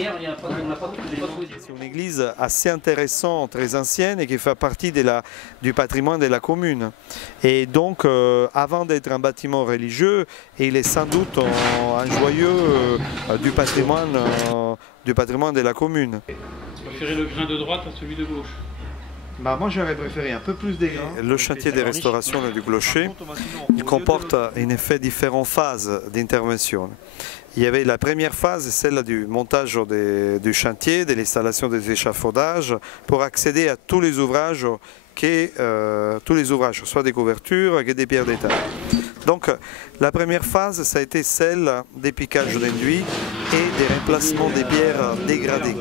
C'est une église assez intéressante, très ancienne et qui fait partie du patrimoine de la commune. Et donc, avant d'être un bâtiment religieux, il est sans doute un joyau du patrimoine de la commune. Vous préférez le grain de droite à celui de gauche? Bah moi j'aurais préféré un peu plus des grains. Le chantier de restauration du clocher il comporte en effet différentes phases d'intervention. Il y avait la première phase, celle du montage du chantier, de l'installation des échafaudages, pour accéder à tous les ouvrages, soit des couvertures que des pierres d'étal. Donc la première phase, ça a été celle des piquages d'enduit et des remplacements des pierres dégradées.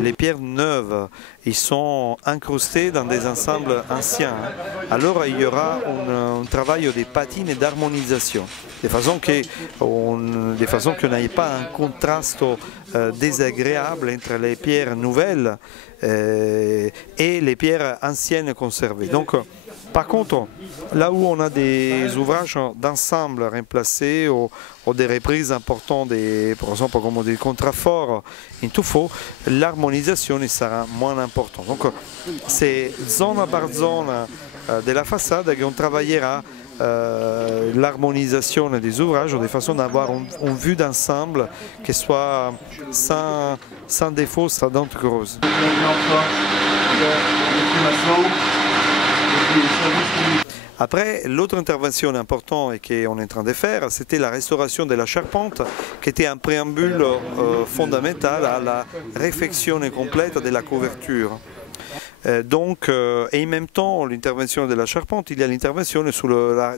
Les pierres neuves, ils sont incrustées dans des ensembles anciens. Alors il y aura un travail de patine et d'harmonisation, de façon qu'on n'ait pas un contraste désagréable entre les pierres nouvelles et les pierres anciennes conservées. Donc, par contre, là où on a des ouvrages d'ensemble remplacés ou des reprises importantes, par exemple comme des contraforts in tuffeau, l'harmonisation sera moins importante. Donc c'est zone par zone de la façade qu'on travaillera l'harmonisation des ouvrages de façon d'avoir une vue d'ensemble qui soit sans défaut, sans dent creuse. Après, l'autre intervention importante et qu'on est en train de faire, c'était la restauration de la charpente, qui était un préambule fondamental à la réfection complète de la couverture. Et en même temps, l'intervention de la charpente, il y a l'intervention sur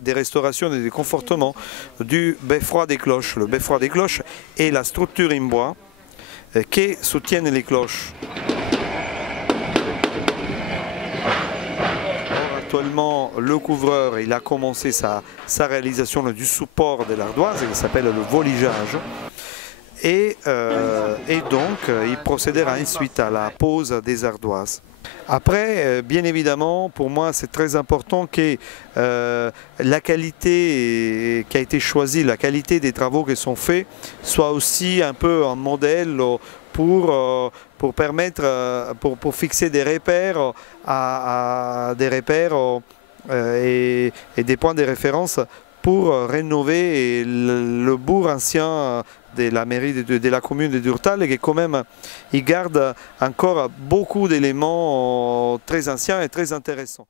des restaurations et des confortements du beffroi des cloches. Le beffroi des cloches est la structure en bois qui soutiennent les cloches. Actuellement, le couvreur il a commencé sa réalisation du support de l'ardoise qui s'appelle le voligeage. Et donc, il procédera ensuite à la pose des ardoises. Après, bien évidemment, pour moi, c'est très important que la qualité qui a été choisie, la qualité des travaux qui sont faits, soit aussi un peu un modèle pour fixer des repères et des points de référence pour rénover le bourg ancien de la mairie de la commune de Durtal, et qui quand même il garde encore beaucoup d'éléments très anciens et très intéressants.